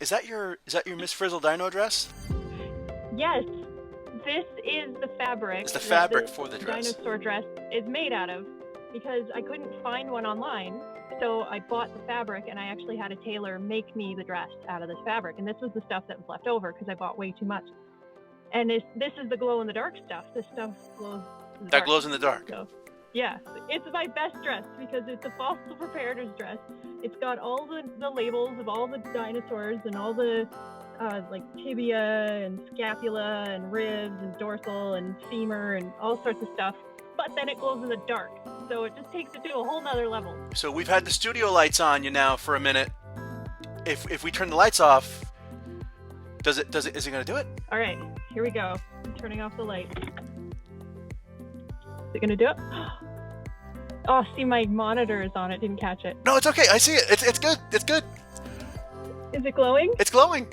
Is that your Miss Frizzle Dino dress? Yes, this is the fabric It's the that fabric the for the dress. dinosaur dress is made out of because I couldn't find one online. So I bought the fabric and I actually had a tailor make me the dress out of this fabric. And this was the stuff that was left over because I bought way too much. And this is the glow in the dark stuff. This stuff glows in the That dark. glows in the dark. So, yeah, it's my best dress because it's a fossil preparedor's dress. It's got all the labels of all the dinosaurs and all the like tibia and scapula and ribs and dorsal and femur and all sorts of stuff. But then it glows in the dark, so it just takes it to a whole nother level. So we've had the studio lights on you now for a minute. If we turn the lights off, is it gonna do it? All right, here we go. I'm turning off the light. Is it gonna do it? Oh, see, my monitor is on. It didn't catch it. No, it's okay. I see it. It's good. It's good. Is it glowing? It's glowing.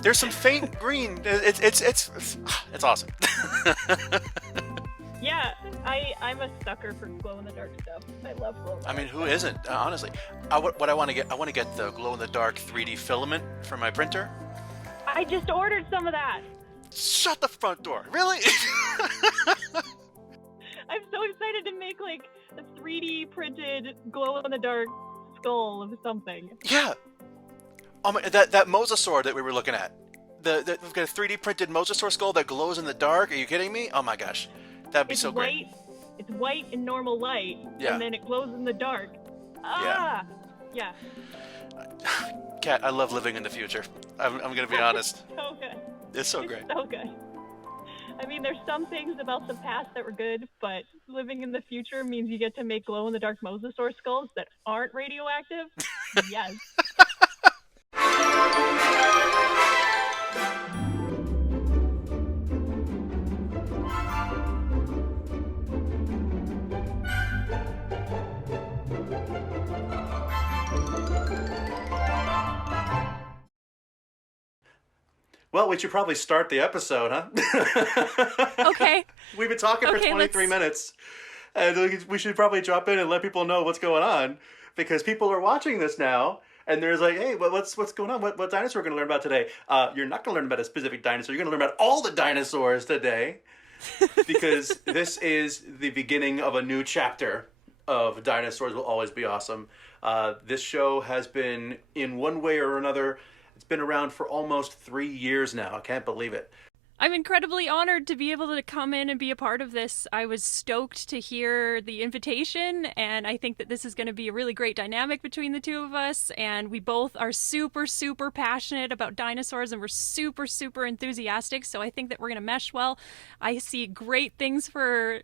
There's some faint green. It's awesome. Yeah, I'm a sucker for glow in the dark stuff. I love glow in the dark. I mean, who isn't? Honestly, what I want to get, I want to get the glow in the dark 3D filament for my printer. I just ordered some of that. Shut the front door. Really? I'm so excited to make like a 3D printed glow in the dark skull of something. Yeah. Oh my, that mosasaur that we were looking at. We've got a 3D printed mosasaur skull that glows in the dark. Are you kidding me? Oh my gosh. That'd be so great. It's white in normal light, Yeah. and then it glows in the dark. Ah! Yeah. Kat, I love living in the future. I'm going to be honest. So good. It's so great. So good. I mean, there's some things about the past that were good, but living in the future means you get to make glow-in-the-dark mosasaur skulls that aren't radioactive. Yes. Well, we should probably start the episode, huh? Okay. We've been talking for 23 minutes, and we should probably drop in and let people know what's going on, because people are watching this now, and there's like, hey, what's going on? What dinosaur are we going to learn about today? You're not going to learn about a specific dinosaur. You're going to learn about all the dinosaurs today, because this is the beginning of a new chapter of Dinosaurs Will Always Be Awesome. This show has been, in one way or another, it's been around for almost 3 years now. I can't believe it. I'm incredibly honored to be able to come in and be a part of this. I was stoked to hear the invitation, and I think that this is going to be a really great dynamic between the two of us, and we both are super, super passionate about dinosaurs, and we're super, super enthusiastic, so I think that we're going to mesh well. I see great things for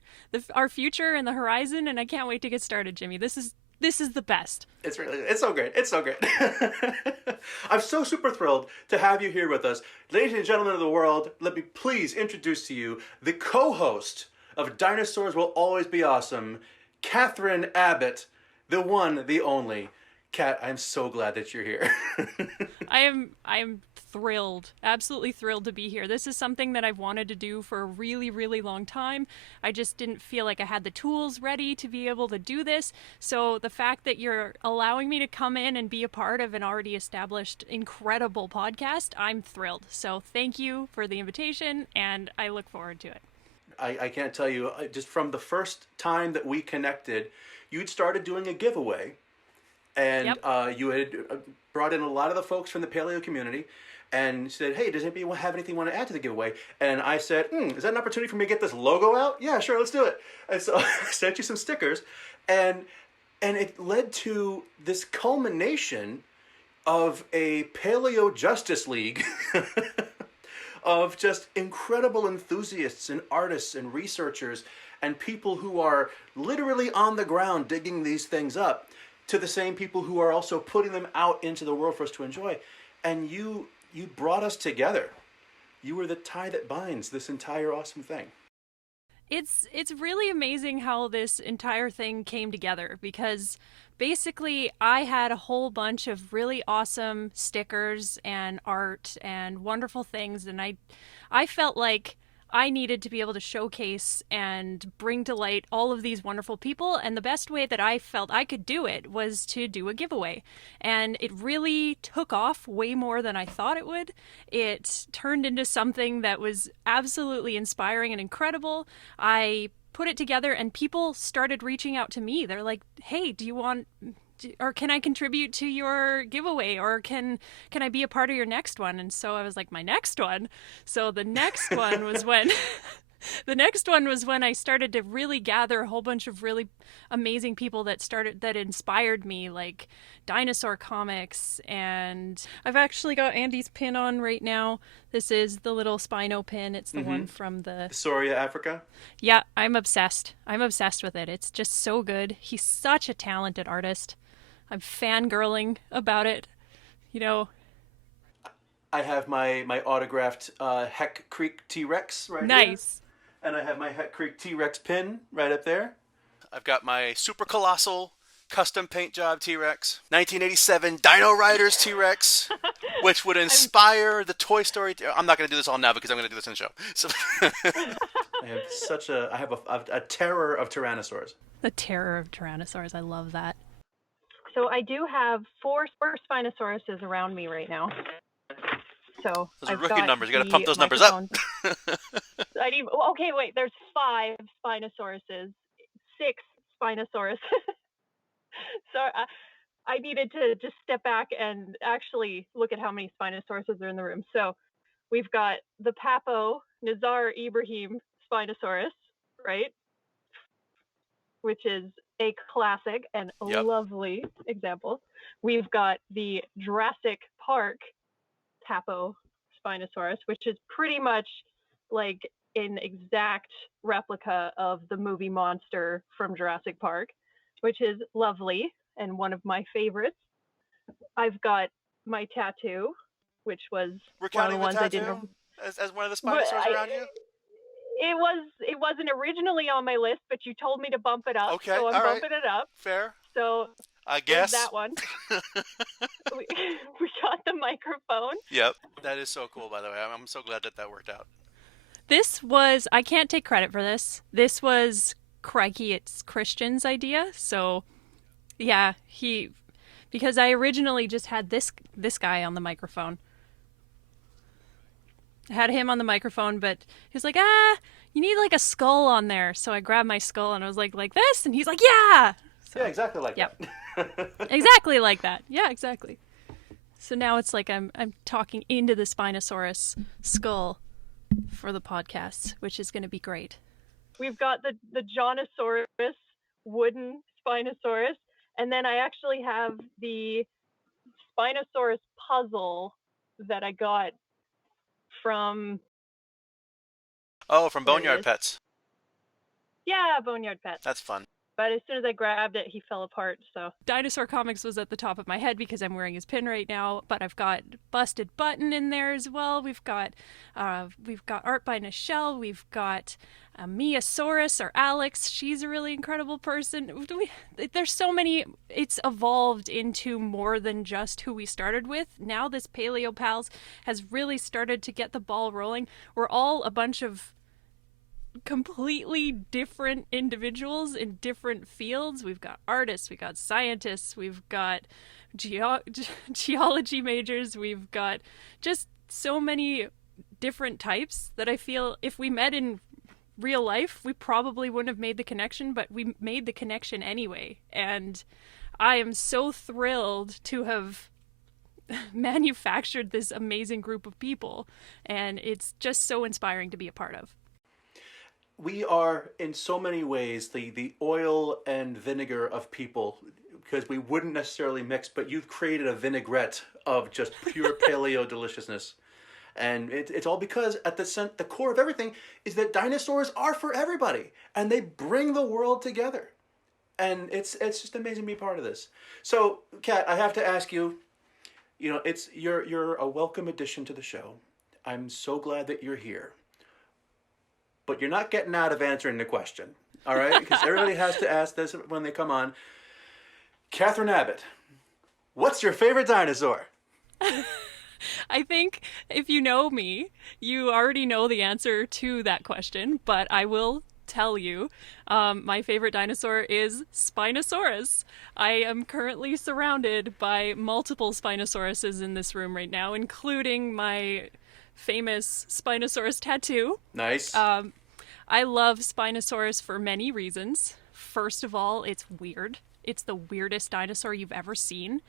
our future and the horizon, and I can't wait to get started, Jimmy. This is the best. It's so great. It's so great. I'm so super thrilled to have you here with us. Ladies and gentlemen of the world, let me please introduce to you the co-host of Dinosaurs Will Always Be Awesome, Kathryn Abbott, the one, the only. Kat, I'm so glad that you're here. I am thrilled, absolutely thrilled to be here. This is something that I've wanted to do for a really, really long time. I just didn't feel like I had the tools ready to be able to do this. So the fact that you're allowing me to come in and be a part of an already established, incredible podcast, I'm thrilled. So thank you for the invitation, and I look forward to it. I can't tell you, just from the first time that we connected, you'd started doing a giveaway. And Yep. You had brought in a lot of the folks from the Paleo community and said, hey, does anybody have anything you want to add to the giveaway? And I said, is that an opportunity for me to get this logo out? Yeah, sure, let's do it. And so I sent you some stickers, and it led to this culmination of a Paleo Justice League of just incredible enthusiasts and artists and researchers and people who are literally on the ground digging these things up, to the same people who are also putting them out into the world for us to enjoy. And you brought us together. You were the tie that binds this entire awesome thing. It's really amazing how this entire thing came together, because basically I had a whole bunch of really awesome stickers and art and wonderful things, and I felt like I needed to be able to showcase and bring to light all of these wonderful people, and the best way that I felt I could do it was to do a giveaway. And it really took off way more than I thought it would. It turned into something that was absolutely inspiring and incredible. I put it together and people started reaching out to me. They're like, hey, do you want, or can I contribute to your giveaway, or can I be a part of your next one? And so I was like, my next one. So the next one was when the next one was when I started to really gather a whole bunch of really amazing people that inspired me, like Dinosaur comics. And I've actually got Andy's pin on right now. This is the little Spino pin. It's the one from the Soria, Africa. Yeah, I'm obsessed. I'm obsessed with it. It's just so good. He's such a talented artist. I'm fangirling about it. You know, I have my autographed Heck Creek T-Rex right here. nice. And I have my Heck Creek T-Rex pin right up there. I've got my super colossal custom paint job T-Rex. 1987 Dino Riders T-Rex, which would inspire the Toy Story. I'm not going to do this all now because I'm going to do this in the show. So I have a terror of Tyrannosaurs. The terror of Tyrannosaurs. I love that. So I do have 4 Spinosauruses around me right now. So those are I've rookie got numbers. You got to pump those numbers microphone. up. Okay, wait. There's 5 Spinosauruses, 6 Spinosaurus. So I needed to just step back and actually look at how many Spinosauruses are in the room. So we've got the Papo Nizar Ibrahim Spinosaurus, right? Which is a classic and lovely example. We've got the Jurassic Park Papo Spinosaurus, which is pretty much like an exact replica of the movie monster from Jurassic Park, which is lovely and one of my favorites. I've got my tattoo, which was We're one of counting the ones the I tattoo didn't. as one of the Spinosaurs around you? It wasn't originally on my list, but you told me to bump it up, Okay, so I'm all right. bumping it up. Fair. So I guess. that one. we got the microphone. Yep. That is so cool, by the way. I'm so glad that worked out. This was, I can't take credit for this. This was Crikey, it's Christian's idea. So yeah, because I originally just had this guy on the microphone. I had him on the microphone, but he was like, you need like a skull on there. So I grabbed my skull and I was like this, and he's like, yeah. So, yeah, exactly like that. Exactly like that. Yeah, exactly. So now it's like I'm talking into the Spinosaurus skull for the podcast, which is going to be great. We've got the Jonosaurus wooden Spinosaurus, and then I actually have the Spinosaurus puzzle that I got from... Oh, from Boneyard Pets. Yeah, Boneyard Pets. That's fun. But as soon as I grabbed it, he fell apart, so... Dinosaur Comics was at the top of my head because I'm wearing his pin right now, but I've got Busted Button in there as well. We've got art by Nichelle. We've got Miasaurus, or Alex. She's a really incredible person. There's so many. It's evolved into more than just who we started with. Now this Paleo Pals has really started to get the ball rolling. We're all a bunch of completely different individuals in different fields. We've got artists, we've got scientists, we've got geology majors, we've got just so many different types that I feel if we met in real life, we probably wouldn't have made the connection, but we made the connection anyway. And I am so thrilled to have manufactured this amazing group of people, and it's just so inspiring to be a part of. We are, in so many ways, the oil and vinegar of people, because we wouldn't necessarily mix, but you've created a vinaigrette of just pure paleo deliciousness. And it's all because at the core of everything is that dinosaurs are for everybody, and they bring the world together. And it's just amazing to be part of this. So, Kat, I have to ask you, you're a welcome addition to the show. I'm so glad that you're here. But you're not getting out of answering the question, all right? Because everybody has to ask this when they come on. Kathryn Abbott, what's your favorite dinosaur? I think if you know me, you already know the answer to that question, but I will tell you. My favorite dinosaur is Spinosaurus. I am currently surrounded by multiple Spinosauruses in this room right now, including my famous Spinosaurus tattoo. Nice. I love Spinosaurus for many reasons. First of all, it's weird. It's the weirdest dinosaur you've ever seen.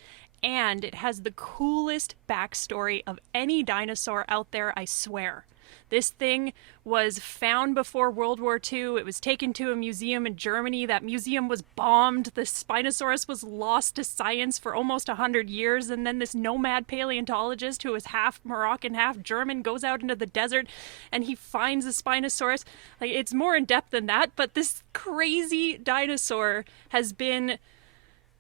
And it has the coolest backstory of any dinosaur out there, I swear. This thing was found before World War II. It was taken to a museum in Germany. That museum was bombed. The Spinosaurus was lost to science for almost 100 years. And then this nomad paleontologist who was half Moroccan, half German goes out into the desert and he finds a Spinosaurus. Like, it's more in depth than that, but this crazy dinosaur has been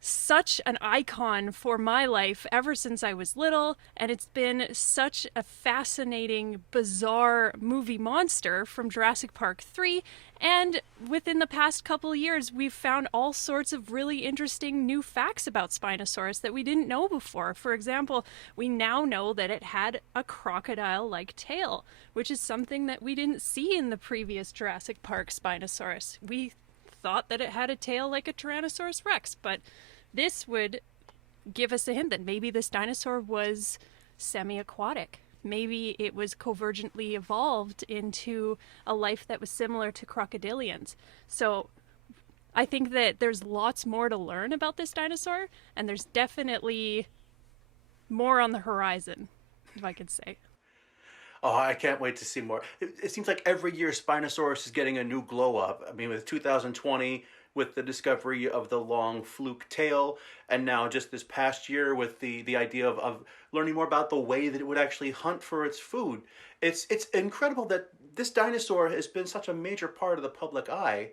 such an icon for my life ever since I was little, and it's been such a fascinating, bizarre movie monster from Jurassic Park 3, and within the past couple of years we've found all sorts of really interesting new facts about Spinosaurus that we didn't know before. For example, we now know that it had a crocodile-like tail, which is something that we didn't see in the previous Jurassic Park Spinosaurus. We thought that it had a tail like a Tyrannosaurus Rex, but this would give us a hint that maybe this dinosaur was semi-aquatic. Maybe it was convergently evolved into a life that was similar to crocodilians. So I think that there's lots more to learn about this dinosaur, and there's definitely more on the horizon, if I could say. Oh, I can't wait to see more. It seems like every year Spinosaurus is getting a new glow up. I mean, with 2020, with the discovery of the long fluke tail, and now just this past year with the idea of learning more about the way that it would actually hunt for its food. It's incredible that this dinosaur has been such a major part of the public eye,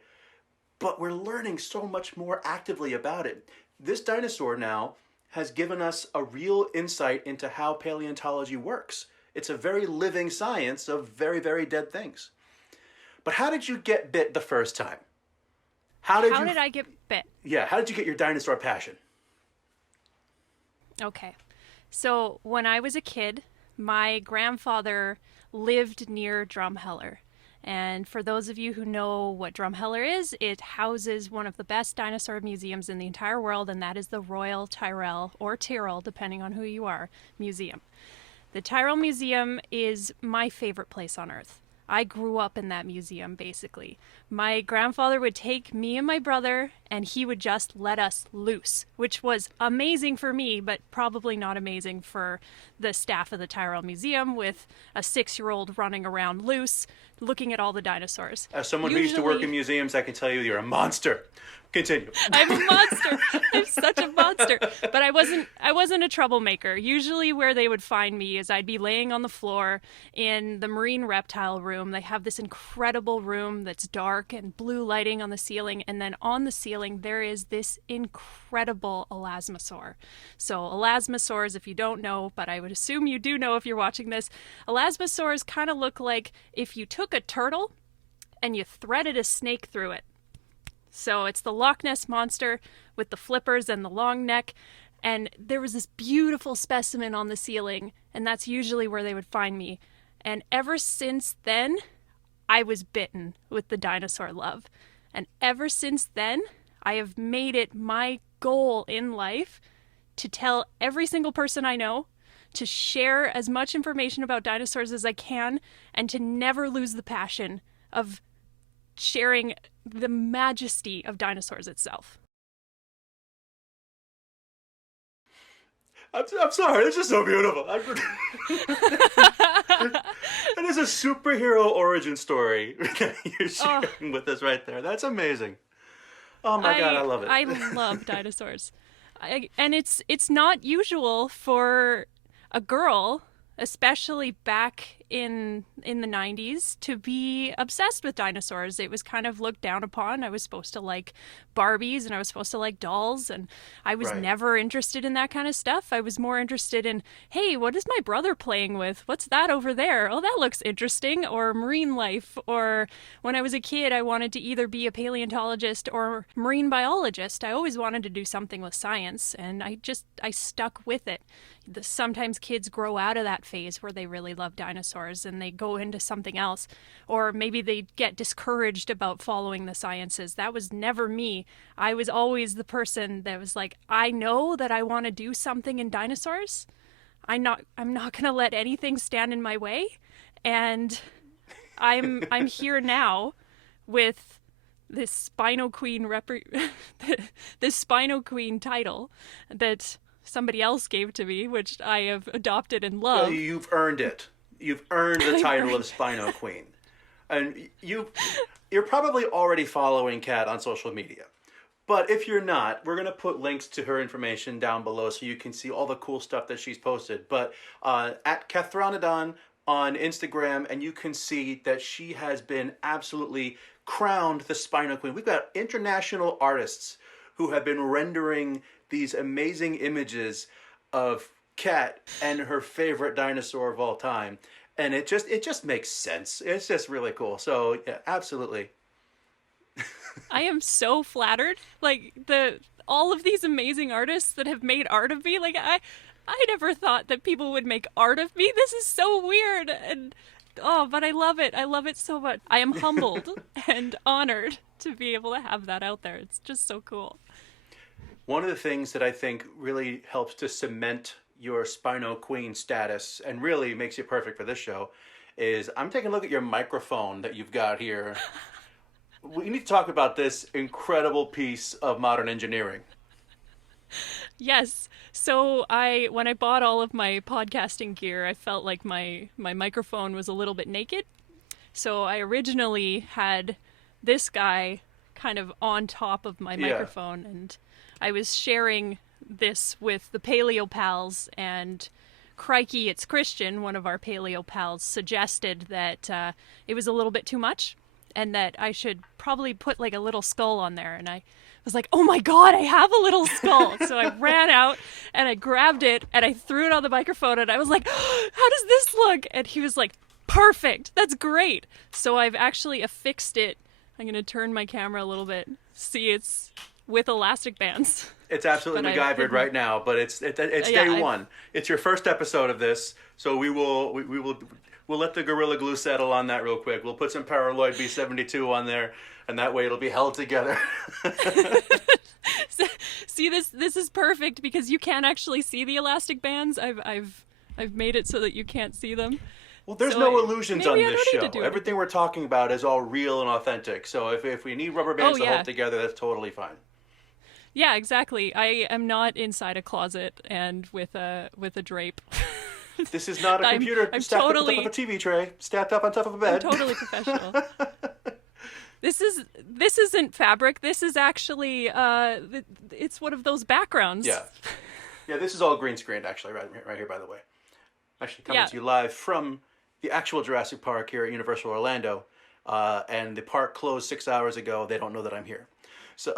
but we're learning so much more actively about it. This dinosaur now has given us a real insight into how paleontology works. It's a very living science of very, very dead things. But how did you get bit the first time? How did I get bit? Yeah, how did you get your dinosaur passion? Okay. So when I was a kid, my grandfather lived near Drumheller. And for those of you who know what Drumheller is, it houses one of the best dinosaur museums in the entire world, and that is the Royal Tyrrell, or Tyrrell, depending on who you are, Museum. The Tyrrell Museum is my favorite place on Earth. I grew up in that museum, basically. My grandfather would take me and my brother, and he would just let us loose, which was amazing for me, but probably not amazing for the staff of the Tyrrell Museum, with a 6-year-old running around loose, looking at all the dinosaurs. As someone who used to work in museums, I can tell you you're a monster. Continue. I'm a monster. I'm such a monster. But I wasn't a troublemaker. Usually where they would find me is I'd be laying on the floor in the marine reptile room. They have this incredible room that's dark and blue lighting on the ceiling, and then on the ceiling there is this incredible elasmosaur. So elasmosaurs, if you don't know, but I would assume you do know if you're watching this, elasmosaurs kind of look like if you took a turtle and you threaded a snake through it. So it's the Loch Ness Monster with the flippers and the long neck. And there was this beautiful specimen on the ceiling, and that's usually where they would find me. And ever since then, I was bitten with the dinosaur love. And ever since then, I have made it my goal in life to tell every single person I know, to share as much information about dinosaurs as I can, and to never lose the passion of sharing the majesty of dinosaurs itself. I'm sorry, this is so beautiful. It is a superhero origin story that you're sharing with us right there. That's amazing. Oh my God, I love it. I love dinosaurs. And it's not usual for a girl, especially back in the 90s, to be obsessed with dinosaurs. It was kind of looked down upon. I was supposed to like Barbies and I was supposed to like dolls, and I was never interested in that kind of stuff. I was more interested in, hey, what is my brother playing with? What's that over there? Oh, that looks interesting. Or marine life. Or when I was a kid, I wanted to either be a paleontologist or marine biologist. I always wanted to do something with science, and I stuck with it. sometimes kids grow out of that phase where they really love dinosaurs and they go into something else, or maybe they get discouraged about following the sciences. That was never me. I was always the person that was like, I know that I want to do something in dinosaurs. I'm not going to let anything stand in my way, and I'm here now with this Spino-Queen this Spino-Queen title that somebody else gave to me, which I have adopted and love. You've earned it. You've earned the title of Spino-Queen. And you're probably already following Kat on social media. But if you're not, we're going to put links to her information down below so you can see all the cool stuff that she's posted. But at Kathryn Abbott on Instagram, and you can see that she has been absolutely crowned the Spino-Queen. We've got international artists who have been rendering these amazing images of Kat and her favorite dinosaur of all time. And it just makes sense. It's just really cool. So yeah, absolutely. I am so flattered. Like all of these amazing artists that have made art of me. Like I never thought that people would make art of me. This is so weird. And but I love it. I love it so much. I am humbled and honored to be able to have that out there. It's just so cool. One of the things that I think really helps to cement your Spino-Queen status and really makes you perfect for this show is I'm taking a look at your microphone that you've got here. We need to talk about this incredible piece of modern engineering. Yes. So when I bought all of my podcasting gear, I felt like my microphone was a little bit naked. So I originally had this guy kind of on top of my microphone, and I was sharing this with the Paleo pals, and crikey, it's Christian, one of our Paleo pals, suggested that it was a little bit too much and that I should probably put like a little skull on there. And I was like, oh my God, I have a little skull. So I ran out and I grabbed it and I threw it on the microphone, and I was like, how does this look? And he was like, perfect, that's great. So I've actually affixed it. I'm going to turn my camera a little bit. See, it's with elastic bands. It's absolutely MacGyvered right now, but it's day one. It's your first episode of this, so we'll let the Gorilla Glue settle on that real quick. We'll put some Paraloid B72 on there, and that way it'll be held together. See, this is perfect because you can't actually see the elastic bands. I've made it so that you can't see them. Well, there's no illusions on this show. Everything we're talking about is all real and authentic. So if we need rubber bands to hold together, that's totally fine. Yeah, exactly. I am not inside a closet and with a drape. This is not a computer I'm stacked totally, up on top of a TV tray, stacked up on top of a bed. I'm totally professional. This isn't fabric. This is actually it's one of those backgrounds. Yeah, this is all green screened actually, right here, by the way. Actually coming to you live from the actual Jurassic Park here at Universal Orlando, and the park closed 6 hours ago. They don't know that I'm here, so.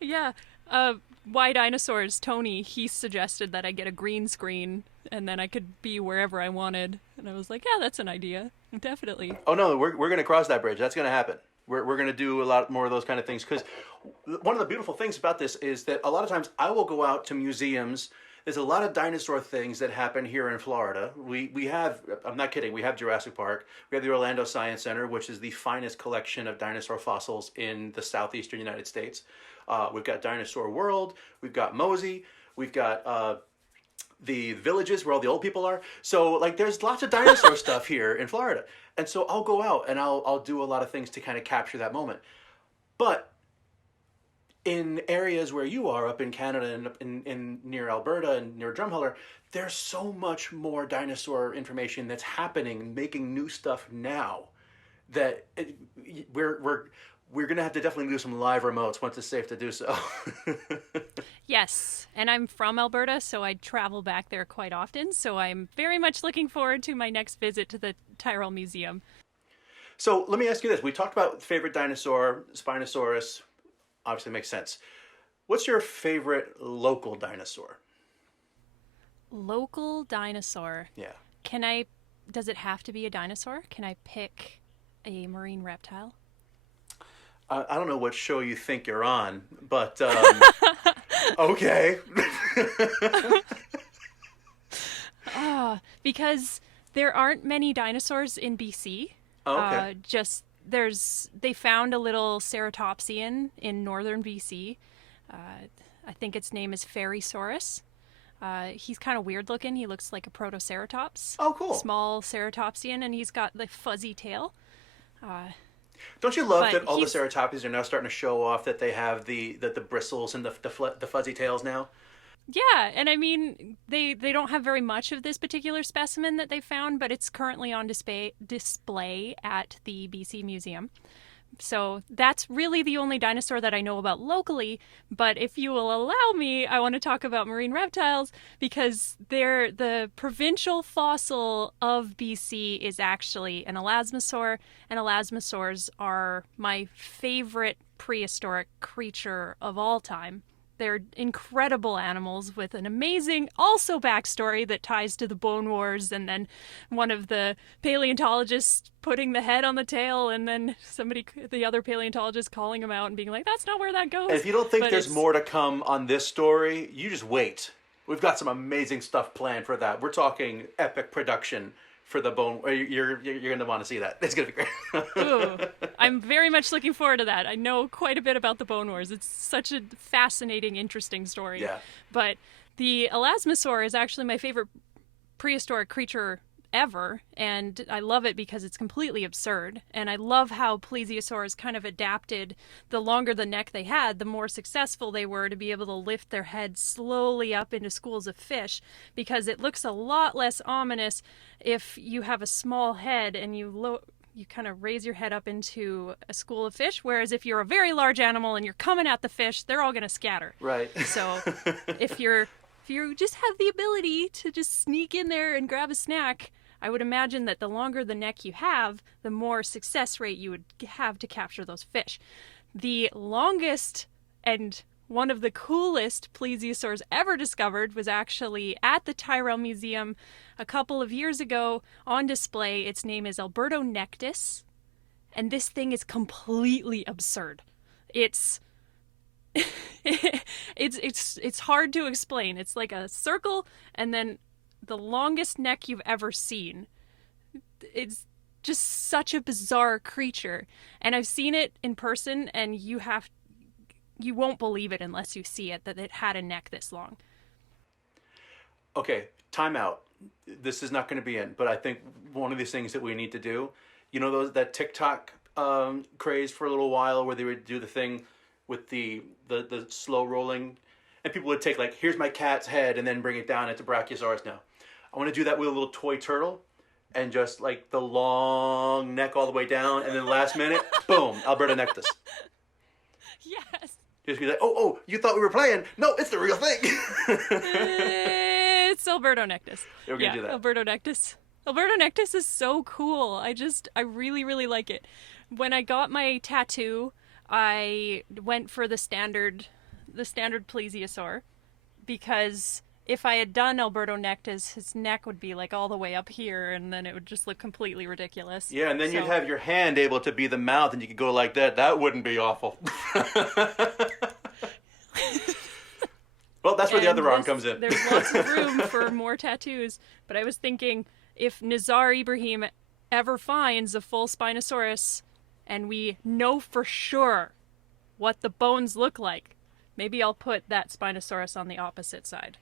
Yeah. Why Dinosaurs, Tony, he suggested that I get a green screen and then I could be wherever I wanted. And I was like, yeah, that's an idea. Definitely. Oh, no, we're going to cross that bridge. That's going to happen. We're going to do a lot more of those kind of things. Because one of the beautiful things about this is that a lot of times I will go out to museums. There's a lot of dinosaur things that happen here in Florida. We have, I'm not kidding, we have Jurassic Park. We have the Orlando Science Center, which is the finest collection of dinosaur fossils in the southeastern United States. We've got Dinosaur World. We've got Mosey. We've got the villages where all the old people are. So like there's lots of dinosaur stuff here in Florida. And so I'll go out and I'll do a lot of things to kind of capture that moment. But in areas where you are, up in Canada and in near Alberta and near Drumheller, there's so much more dinosaur information that's happening, making new stuff now, that we're going to have to definitely do some live remotes once it's safe to do so. Yes, and I'm from Alberta, so I travel back there quite often, so I'm very much looking forward to my next visit to the Tyrrell Museum. So let me ask you this. We talked about favorite dinosaur, Spinosaurus. Obviously makes sense. What's your favorite local dinosaur? Local dinosaur? Yeah. Does it have to be a dinosaur? Can I pick a marine reptile? I don't know what show you think you're on, but okay. Because there aren't many dinosaurs in BC. Oh, okay. They found a little ceratopsian in northern BC. I think its name is Fairysaurus. He's kind of weird looking. He looks like a protoceratops. Oh, cool. Small ceratopsian, and he's got the fuzzy tail. Don't you love that all the ceratopsians are now starting to show off that they have the bristles and the fuzzy tails now? Yeah, and I mean, they don't have very much of this particular specimen that they found, but it's currently on display at the BC Museum. So that's really the only dinosaur that I know about locally, but if you will allow me, I want to talk about marine reptiles because the provincial fossil of BC is actually an elasmosaur, and elasmosaurs are my favorite prehistoric creature of all time. They're incredible animals with an amazing also backstory that ties to the Bone Wars, and then one of the paleontologists putting the head on the tail, and then the other paleontologist calling him out and being like, that's not where that goes. And if you don't think there's more to come on this story, you just wait. We've got some amazing stuff planned for that. We're talking epic production for the Bone. You're going to want to see that. It's going to be great. Ooh, I'm very much looking forward to that. I know quite a bit about the Bone Wars. It's such a fascinating, interesting story. Yeah. But the elasmosaur is actually my favorite prehistoric creature ever, and I love it because it's completely absurd. And I love how plesiosaurs kind of adapted. The longer the neck they had, the more successful they were to be able to lift their head slowly up into schools of fish, because it looks a lot less ominous if you have a small head and you kind of raise your head up into a school of fish, whereas if you're a very large animal and you're coming at the fish, they're all going to scatter. Right. So if you just have the ability to just sneak in there and grab a snack, I would imagine that the longer the neck you have, the more success rate you would have to capture those fish. The longest and one of the coolest plesiosaurs ever discovered was actually at the Tyrrell Museum a couple of years ago on display. Its name is Albertonectus, and this thing is completely absurd. It's hard to explain. It's like a circle and then the longest neck you've ever seen. It's just such a bizarre creature, and I've seen it in person, and you won't believe it unless you see it, that it had a neck this long. Okay, time out. This is not going to be in, but I think one of these things that we need to do, you know, that TikTok craze for a little while where they would do the thing with the slow rolling, and people would take like, here's my cat's head, and then bring it down into Brachiosaurus now. I want to do that with a little toy turtle, and just like the long neck all the way down, and then last minute, boom, Albertonectus. Yes. Just be like, oh, you thought we were playing? No, it's the real thing. It's Albertonectus. We're gonna do that. Albertonectus. Albertonectus is so cool. I really, really like it. When I got my tattoo, I went for the standard plesiosaur, because if I had done Albertonectus, his neck would be like all the way up here, and then it would just look completely ridiculous. Yeah, and then you'd have your hand able to be the mouth, and you could go like that. That wouldn't be awful. Well, that's where the other arm comes in. There's lots of room for more tattoos, but I was thinking, if Nizar Ibrahim ever finds a full Spinosaurus, and we know for sure what the bones look like, maybe I'll put that Spinosaurus on the opposite side.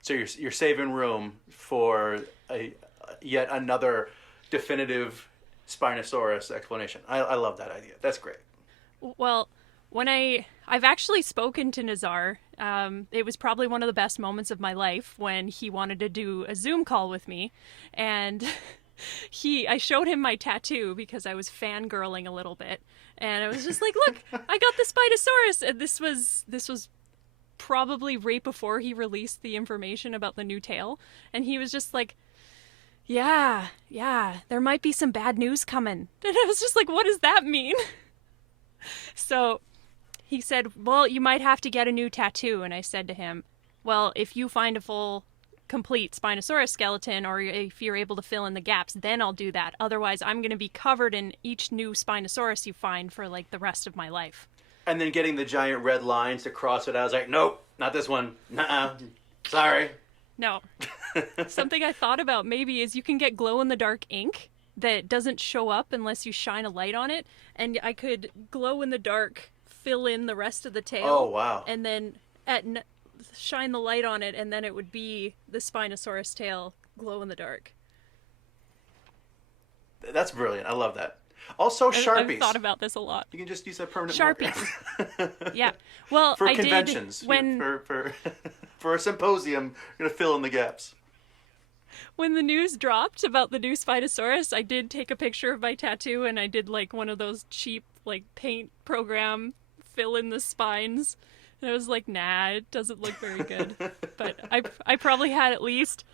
So you're saving room for yet another definitive Spinosaurus explanation. I love that idea. That's great. Well, when I've actually spoken to Nizar. It was probably one of the best moments of my life when he wanted to do a Zoom call with me, and I showed him my tattoo because I was fangirling a little bit, and I was just like, look, I got the Spinosaurus, and this was probably right before he released the information about the new tail, and he was just like, yeah, there might be some bad news coming. And I was just like, what does that mean? So he said, well, you might have to get a new tattoo. And I said to him, well, if you find a full complete Spinosaurus skeleton, or if you're able to fill in the gaps, then I'll do that. Otherwise, I'm going to be covered in each new Spinosaurus you find for like the rest of my life. And then getting the giant red lines to cross it, I was like, nope, not this one. Nuh-uh. Sorry. No. Something I thought about maybe is you can get glow-in-the-dark ink that doesn't show up unless you shine a light on it, and I could glow-in-the-dark fill in the rest of the tail. Oh, wow. And then shine the light on it, and then it would be the Spinosaurus tail glow-in-the-dark. That's brilliant. I love that. Also, Sharpies. I've thought about this a lot. You can just use a permanent Sharpies. marker. Yeah. Well, for I conventions, did when for a symposium, you're gonna fill in the gaps. when the news dropped about the new Spinosaurus, I did take a picture of my tattoo, and I did like one of those cheap like paint program fill in the spines. And I was like, nah, it doesn't look very good. But I probably had at least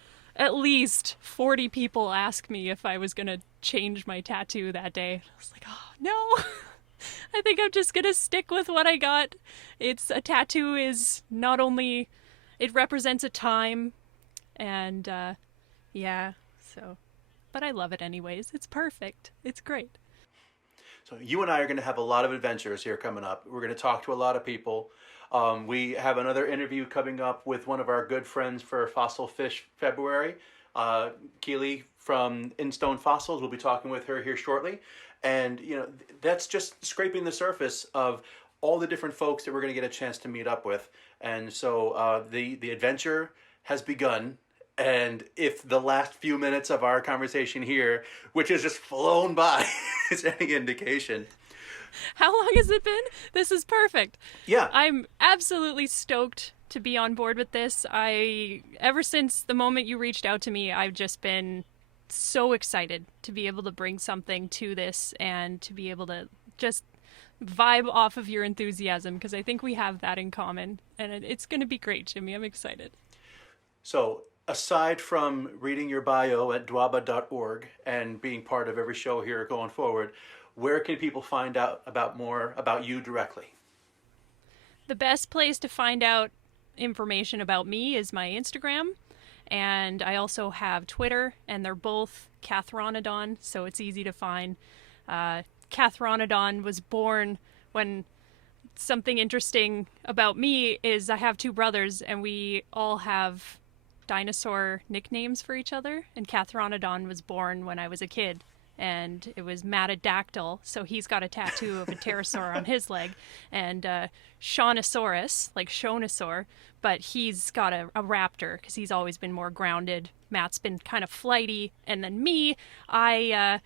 40 people ask me if I was going to change my tattoo that day. I was like, oh, no. I think I'm just going to stick with what I got. It's a tattoo is not only, it represents a time, and yeah, so. But I love it anyways. It's perfect. It's great. So you and I are going to have a lot of adventures here coming up. We're going to talk to a lot of people. We have another interview coming up with one of our good friends for Fossil Fish February. Keely from In Stone Fossils. We'll be talking with her here shortly. And, you know, that's just scraping the surface of all the different folks that we're going to get a chance to meet up with. And so the adventure has begun. And if the last few minutes of our conversation here, which has just flown by, is any indication. How long has it been? This is perfect. Yeah. I'm absolutely stoked to be on board with this. Ever since the moment you reached out to me, I've just been so excited to be able to bring something to this and to be able to just vibe off of your enthusiasm, because I think we have that in common. And it's going to be great, Jimmy. I'm excited. So, aside from reading your bio at DWABA.org and being part of every show here going forward, where can people find out more about you directly? The best place to find out information about me is my Instagram, and I also have Twitter, and they're both Kathronodon, so it's easy to find. Kathronodon was born when something interesting about me is I have two brothers, and we all have dinosaur nicknames for each other, and Kathronodon was born when I was a kid. And it was Matadactyl, so he's got a tattoo of a pterosaur on his leg. And Shaunosaurus, like Shonosaur, but he's got a raptor, because he's always been more grounded. Matt's been kind of flighty. And then me, I've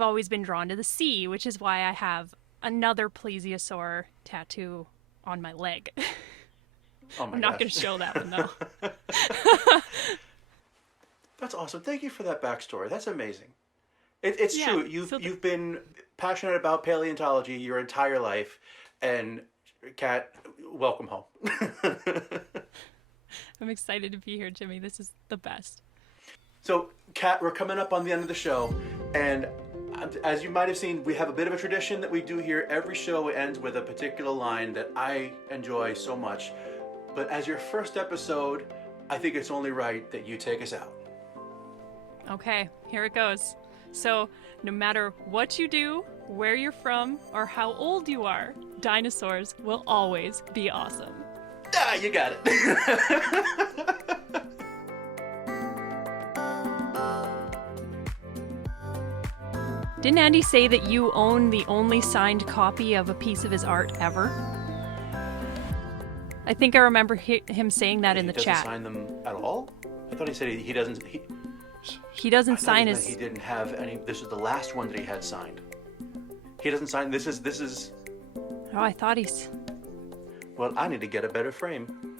always been drawn to the sea, which is why I have another plesiosaur tattoo on my leg. Oh my I'm not going to show that one, though. That's awesome. Thank you for that backstory. That's amazing. It's true. You've been passionate about paleontology your entire life, and Kat, welcome home. I'm excited to be here, Jimmy. This is the best. So, Kat, we're coming up on the end of the show, and as you might have seen, we have a bit of a tradition that we do here. Every show ends with a particular line that I enjoy so much. But as your first episode, I think it's only right that you take us out. Okay, here it goes. So, no matter what you do, where you're from, or how old you are, dinosaurs will always be awesome. Ah, you got it. Didn't Andy say that you own the only signed copy of a piece of his art ever? I think I remember him saying that in the chat. He doesn't sign them at all? I thought he said he doesn't... He doesn't sign his... He didn't have any... This was the last one that he had signed. He doesn't sign... This is... Oh, I thought he's... Well, I need to get a better frame.